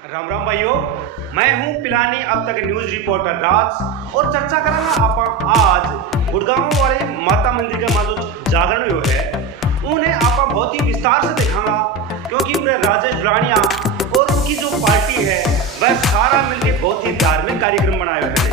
राम राम भाइयों, मैं हूं पिलानी अब तक न्यूज रिपोर्टर राज और चर्चा करेंगे आप आज गुड़गांव वाले माता मंदिर के मां जागरण हुए है उन्हें आप बहुत ही विस्तार से दिखाऊंगा क्योंकि उन्हें राजेश दुलानिया और उनकी जो पार्टी है वह सारा मिलकर बहुत ही धार्मिक कार्यक्रम बनाए हुए हैं।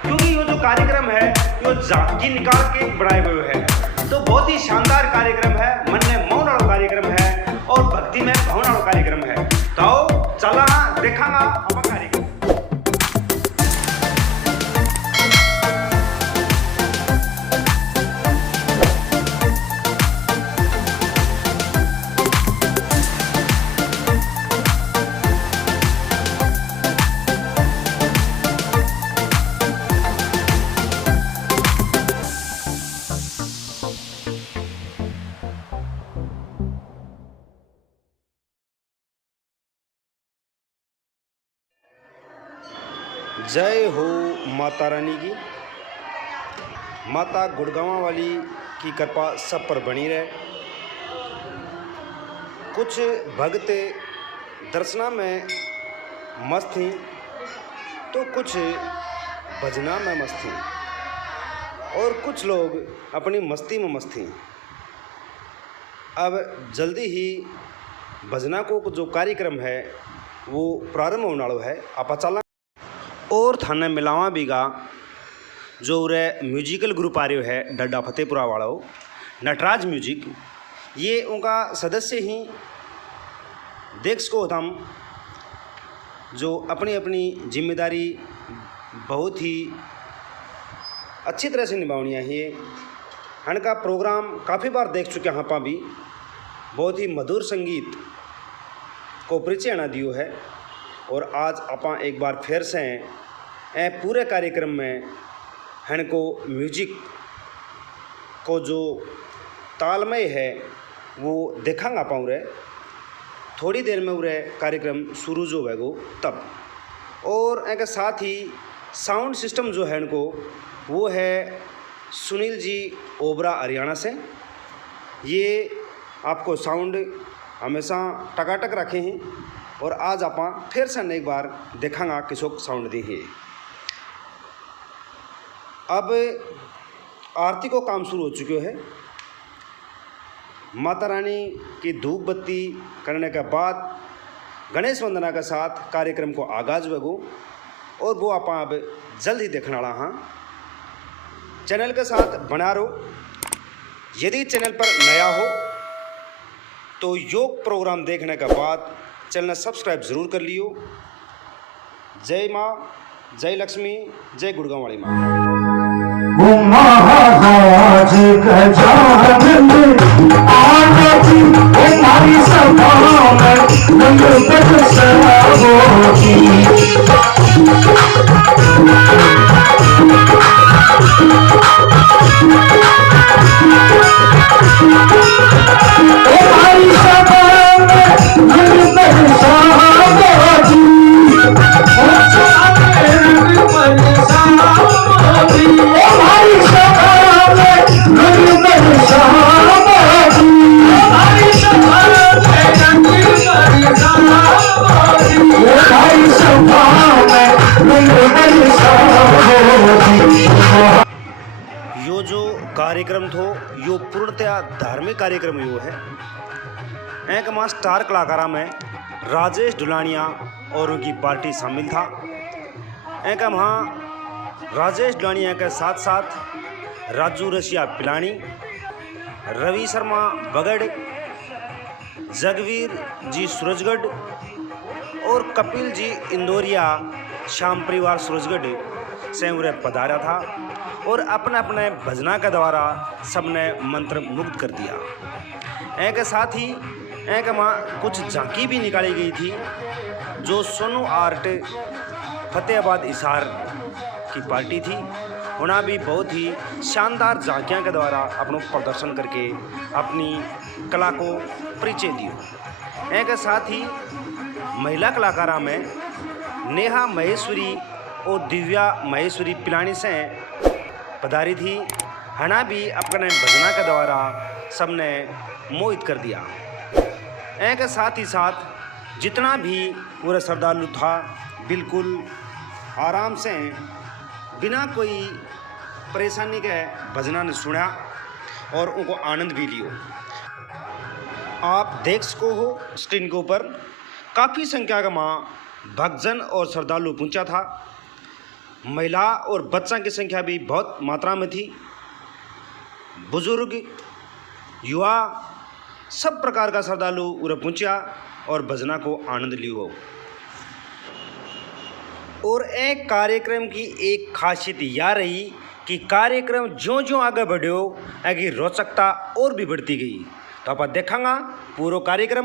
क्योंकि ये जो कार्यक्रम है ये झांकी निकाल के बनाए हुए है, तो बहुत ही शानदार कार्यक्रम है, मन में मौन वाला कार्यक्रम है और भक्ति में भावना वाला कार्यक्रम है। तो चला देखांगा अब कार्यक्रम। जय हो माता रानी की। माता गुड़गांव वाली की कृपा सब पर बनी रहे। कुछ भक्त दर्शना में मस्त थी तो कुछ भजना में मस्त थी और कुछ लोग अपनी मस्ती में मस्त थी। अब जल्दी ही भजना को जो कार्यक्रम है वो प्रारंभ होने वाला है। आप चला और थाने मिलावा बीगा जो रे म्यूजिकल ग्रुप आ रहे है डड्डा फतेहपुरा वाला नटराज म्यूजिक, ये उनका सदस्य ही देख सको हम जो अपनी अपनी जिम्मेदारी बहुत ही अच्छी तरह से निभानी है। इनका प्रोग्राम काफ़ी बार देख चुके हैं आप भी। बहुत ही मधुर संगीत को परिचय आना दियो है और आज आप एक बार फिर से पूरे कार्यक्रम में इनको म्यूजिक को जो तालमय है वो देखांगा पाऊँ रहे। थोड़ी देर में उरे कार्यक्रम शुरू जो है तब। और एक साथ ही साउंड सिस्टम जो है इनको वो है सुनील जी ओबरा हरियाणा से। ये आपको साउंड हमेशा टकाटक रखे हैं और आज आप फिर से एक बार देखांगा किसो साउंड दी है। अब आरती को काम शुरू हो चुके है। माता रानी की धूप बत्ती करने के बाद गणेश वंदना के साथ कार्यक्रम को आगाज होगो और वो आप अब जल्द ही देखने वाला। हाँ, चैनल के साथ बना रहो। यदि चैनल पर नया हो तो योग प्रोग्राम देखने के बाद चैनल सब्सक्राइब ज़रूर कर लियो। जय माँ, जय लक्ष्मी, जय गुड़गांव वाली माँ। महाराज गजानन आरती हमारी सभा में नंद सराबोगी। हमारी सभा में नंद सराबोगी। यो जो कार्यक्रम थो यो पूर्णतया धार्मिक कार्यक्रम यो है। एक मां स्टार कलाकारा में राजेश दुलानिया और उनकी पार्टी शामिल था। एक वहाँ राजेश दुलानिया के साथ साथ राजू रसिया पिलानी, रवि शर्मा बगड़, जगवीर जी सूरजगढ़ और कपिल जी इंदौरिया श्याम परिवार सूरजगढ़ से उन्हें पधारा था और अपने अपने भजना के द्वारा सबने मंत्र मुग्ध कर दिया। एक साथ ही एक माँ कुछ झांकी भी निकाली गई थी जो सोनू आर्ट फतेहाबाद हिसार की पार्टी थी। उन्हें भी बहुत ही शानदार झांकियाँ के द्वारा अपनों प्रदर्शन करके अपनी कला को परिचय दियो। एक साथ ही महिला कलाकारा में नेहा महेश्वरी और दिव्या महेश्वरी पिलानी से पधारी थी। हना भी अपने भजना के द्वारा सबने मोहित कर दिया। एक साथ ही साथ जितना भी पूरा श्रद्धालु था बिल्कुल आराम से बिना कोई परेशानी के भजना ने सुना और उनको आनंद भी लियो। आप देख सको हो स्क्रीन के ऊपर काफ़ी संख्या का माँ भक्तजन और श्रद्धालु पहुंचा था। महिला और बच्चा की संख्या भी बहुत मात्रा में थी। बुजुर्ग, युवा, सब प्रकार का श्रद्धालु उरे पहुंचा और भजना को आनंद लियो। और एक कार्यक्रम की एक खासियत यह रही कि कार्यक्रम ज्यों-ज्यों आगे बढ़ियो आगे रोचकता और भी बढ़ती गई। तो आप देखेंगा पूरा कार्यक्रम।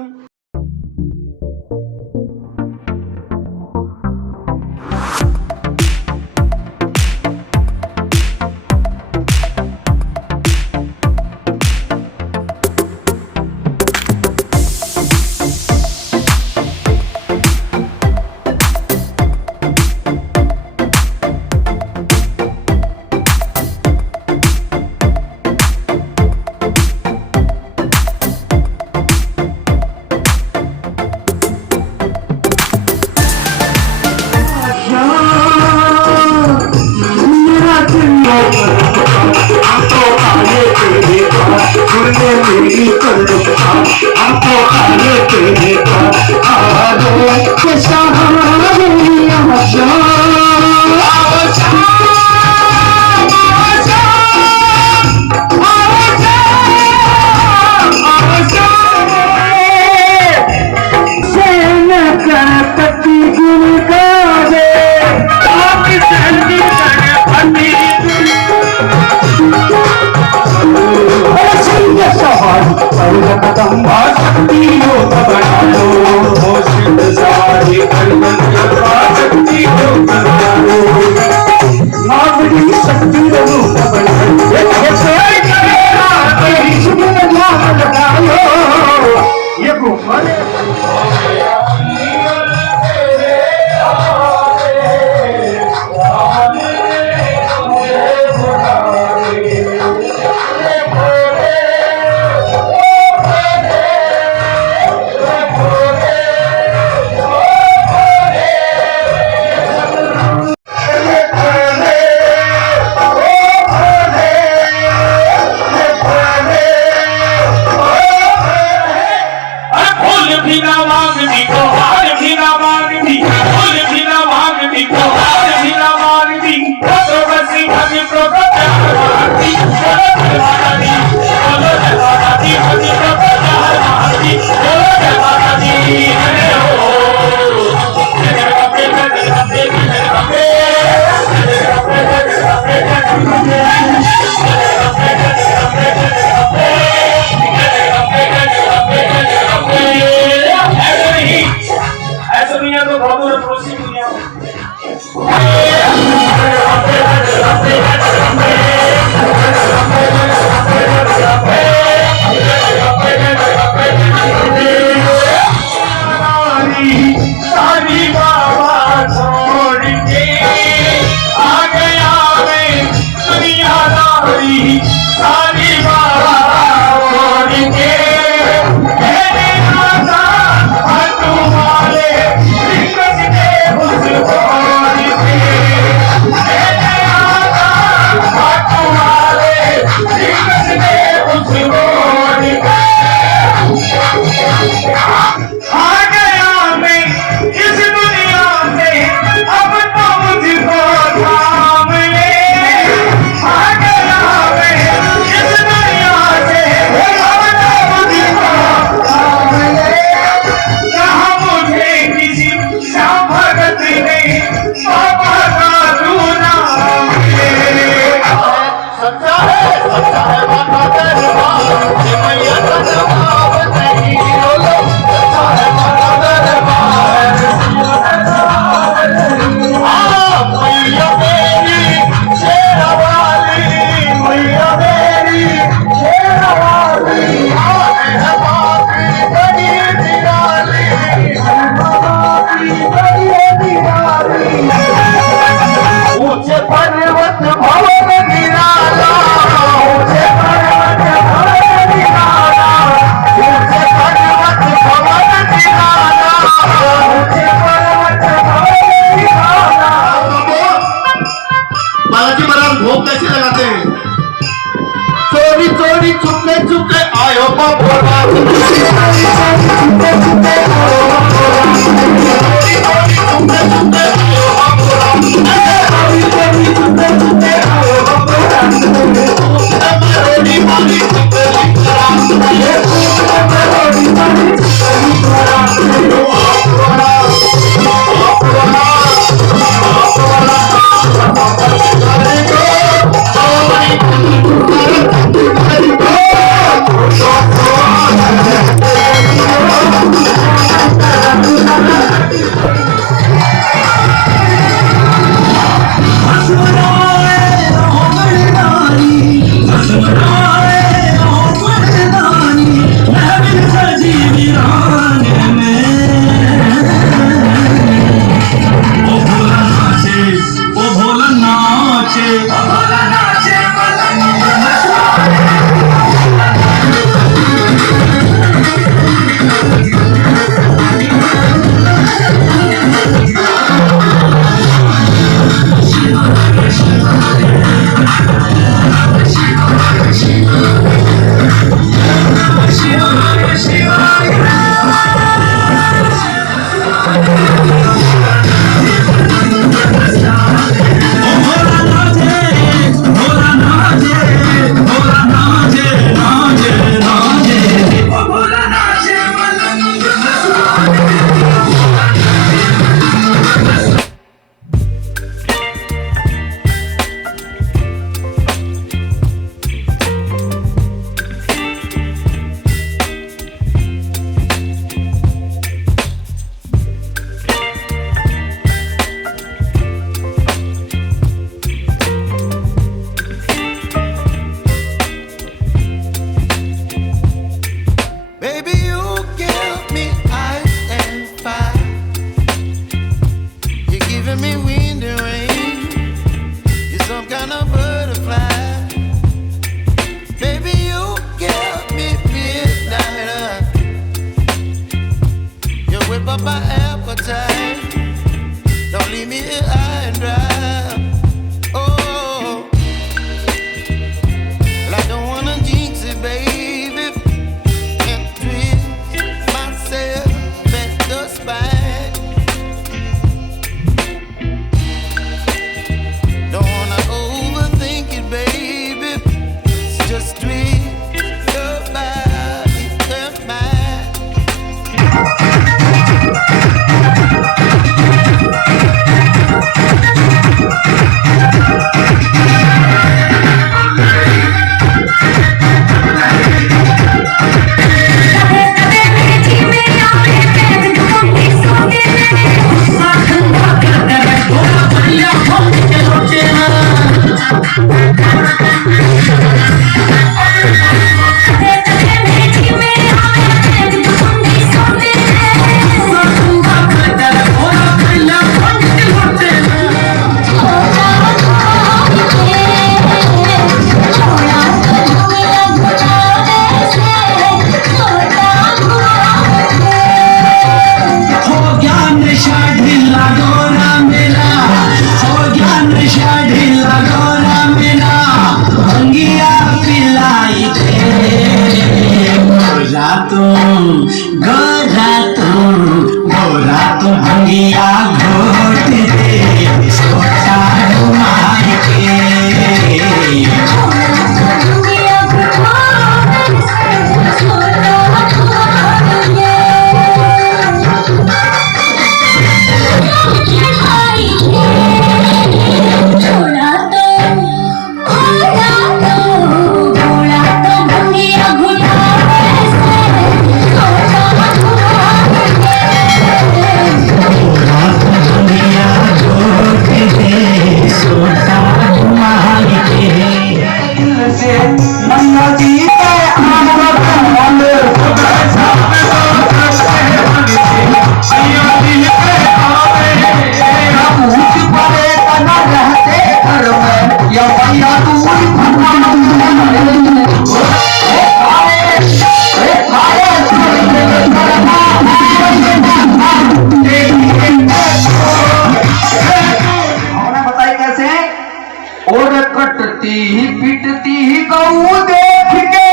पिटती पिटती गऊ देख के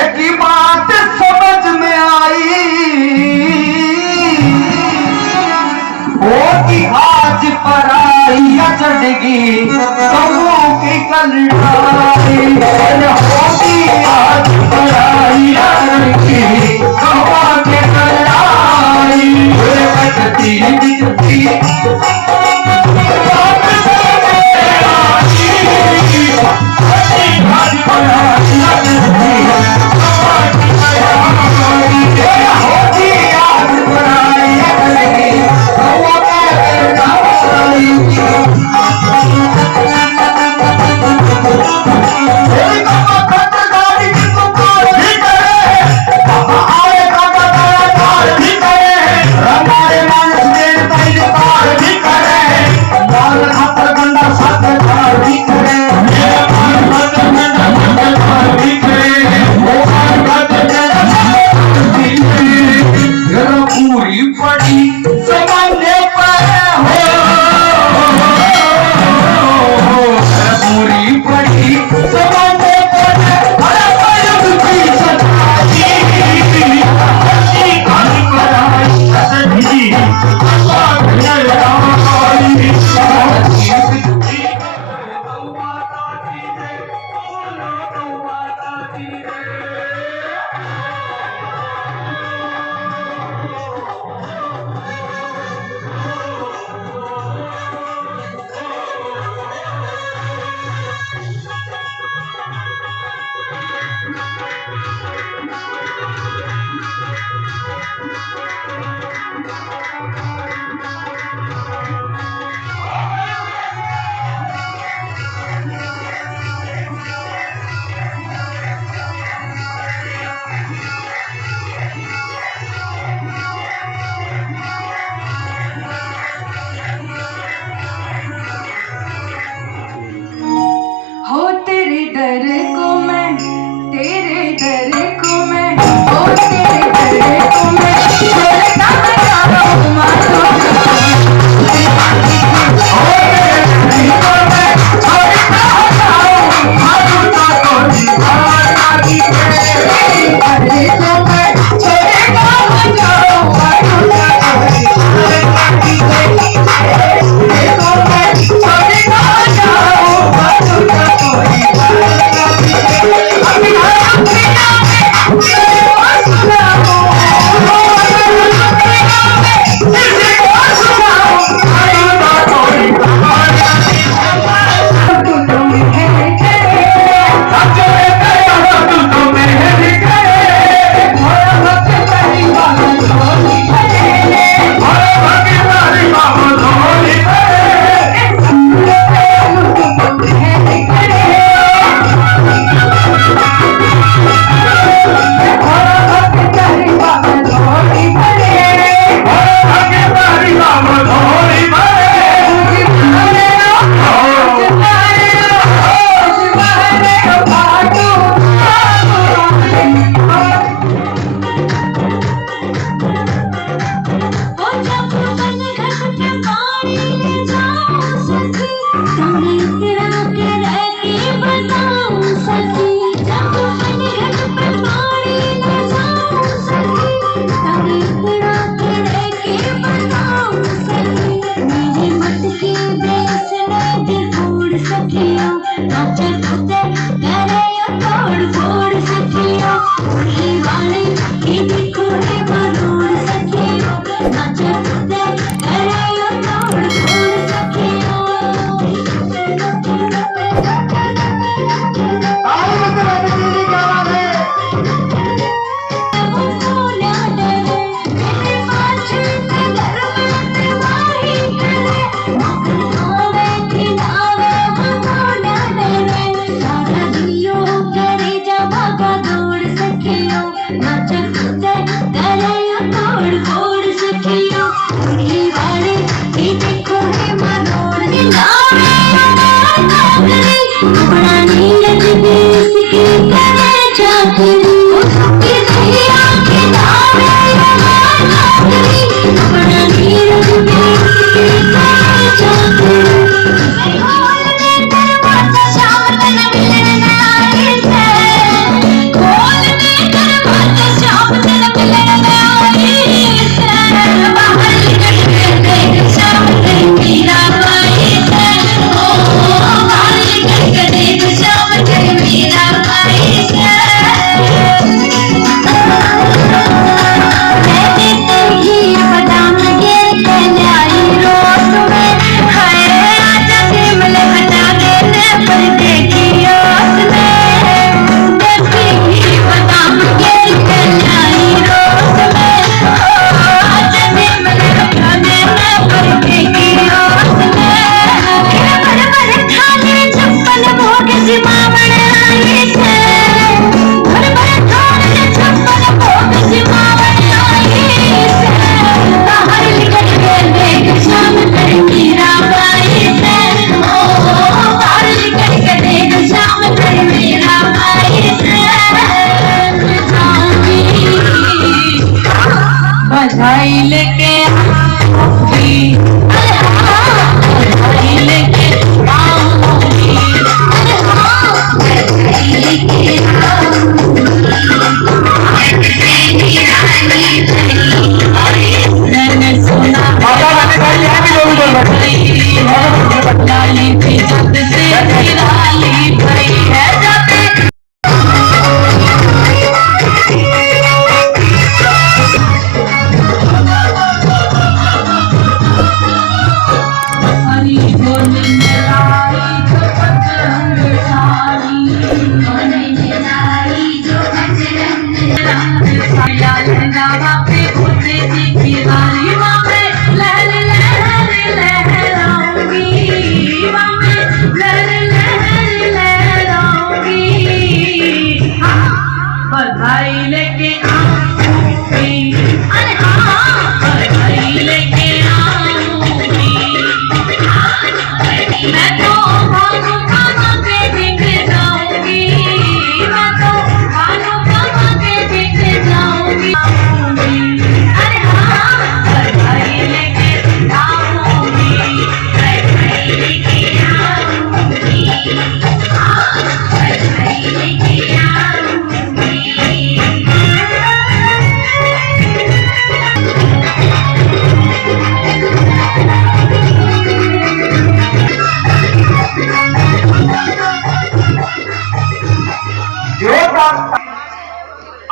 एक ही बात समझ में आई, वो की आज पराई चढ़गी गऊ की कलटाई, होगी आज पराई चढ़गी गऊ की कलटाई, पिटती पिटती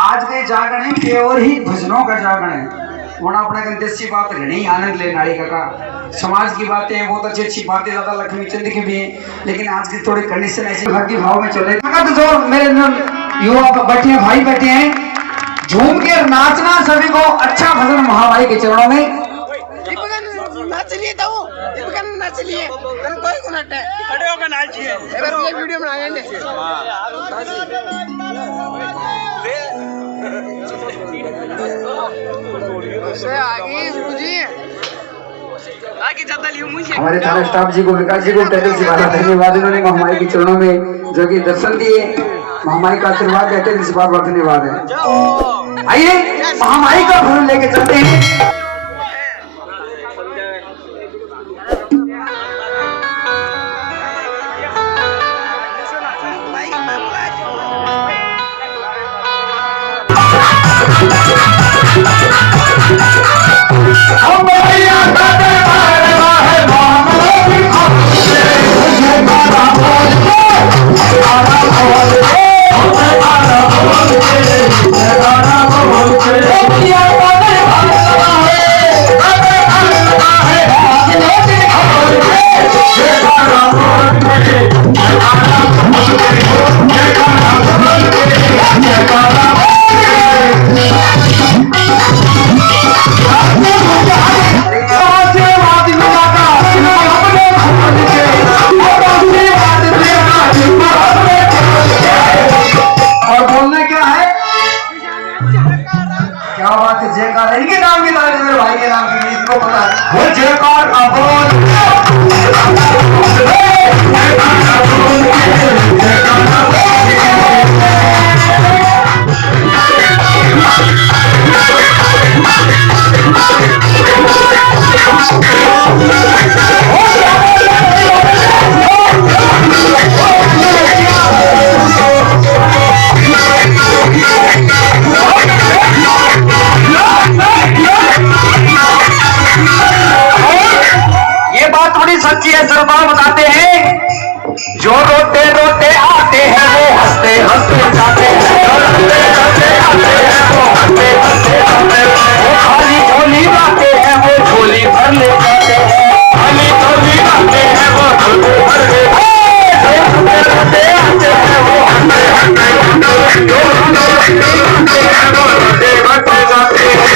आज के जागरण है केवल ही भजनों का जागरण है। वरना अपने देसी बात घनी आनंद ले नाड़ी का समाज की बातें हैं, बहुत अच्छी अच्छी बातें दादा लक्ष्मी चंद की भी हैं, लेकिन आज की थोड़ी कंडीशन ऐसी भक्ति भाव में चले। तो जो मेरे युवा बैठे हैं, भाई बैठे हैं, झूम के नाचना सभी को अच्छा भजन महामाई के चरणों में। नाचलिए तो नाचलिए कोई को नटे खड़े होकर नाचिए अगर ये वीडियो बनाए ने से आगे मुझे आगे ज्यादा लियो मुझे हमारे थाना स्टाफ जी को, विकास जी को टैटल से बड़ा धन्यवाद। उन्होंने महामाई के चरणों में जो कि दर्शन दिए, महामाई का आशीर्वाद देते हैं, इस बात बहुत धन्यवाद है। आइए महामाई का भजन लेके चलते हैं। इनके नाम की तारीफ मेरे भाई के नाम की इसको पता है। जयकार सच्ची है। सरदार बताते हैं जो रोते रोते आते हैं वो हंसते हंसते जाते हैं, रोते रोते आते हैं वो हंसते हंसते जाते हैं, वो खाली झोली लाते हैं वो झोली भर ले जाते हैं, खाली झोली लाते हैं वो झोली भर ले रोते रोते आते हैं वो हंसते हंसते रोते जाते हैं।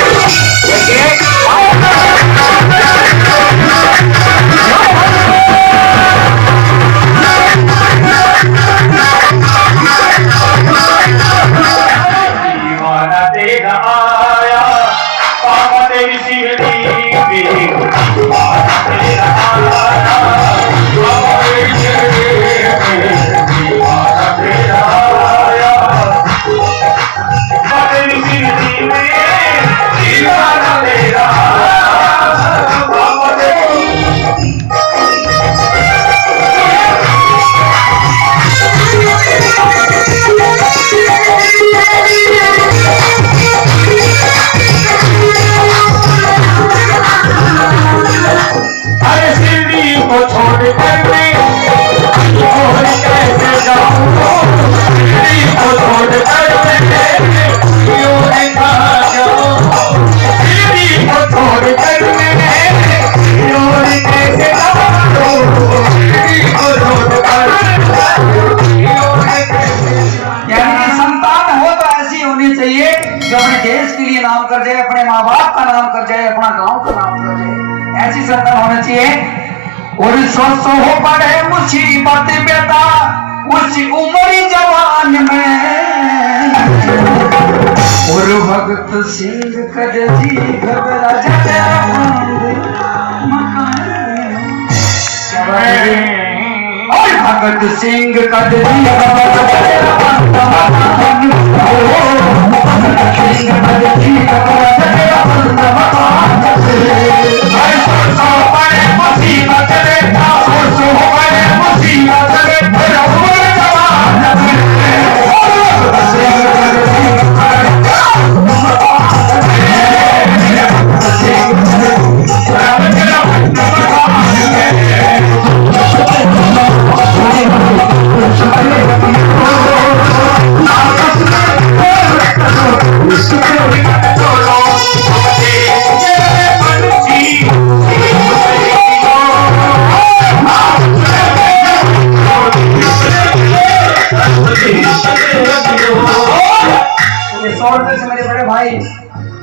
लिए नाम कर जाए, अपने माँ बाप का नाम कर जाए, अपना गांव का नाम कर जाए। ऐसी संतान होना चाहिए। और सोचो हो पड़े मुसीबत बेटा उस उम्र जवान में, और भगत सिंह कद जी घबरा जाते और भगत सिंह कद जी घबरा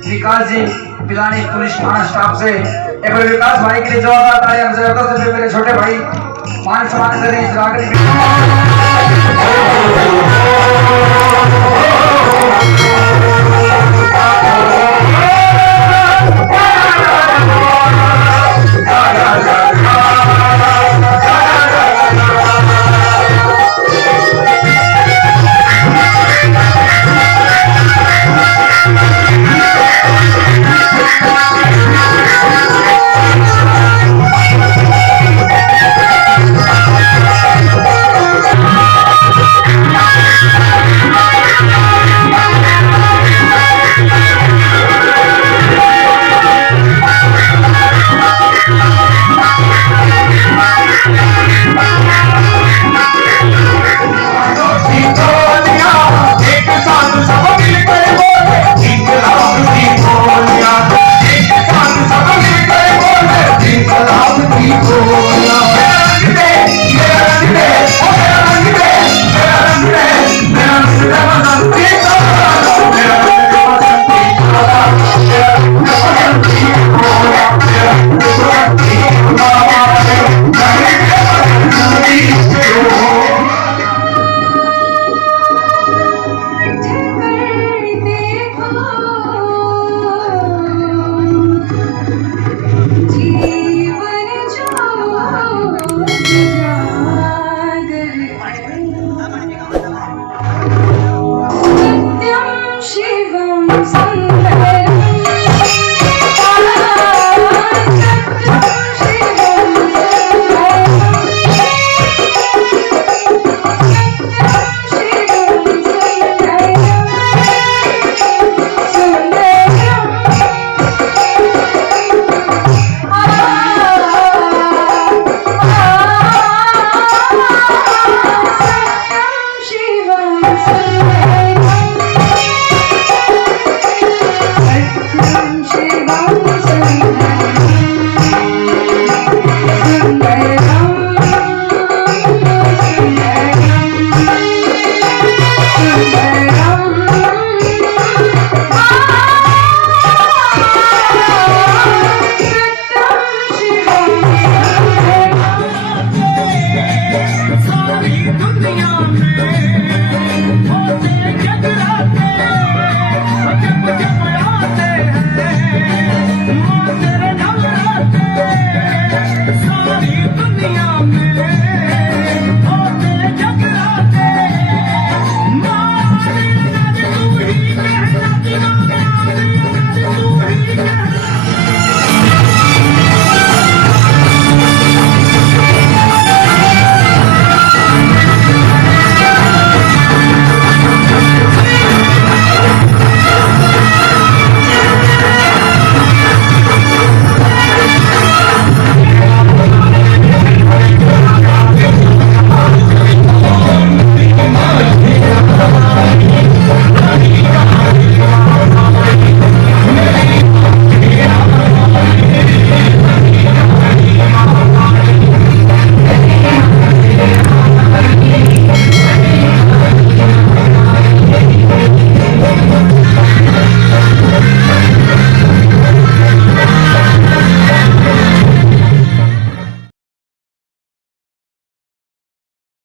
विकास जी पिलानी पुलिस थाना स्टाफ से एक बार विकास भाई के लिए जोरदार तालियां बजाओ। तो मेरे छोटे भाई मान सम्मान करें इस रागनी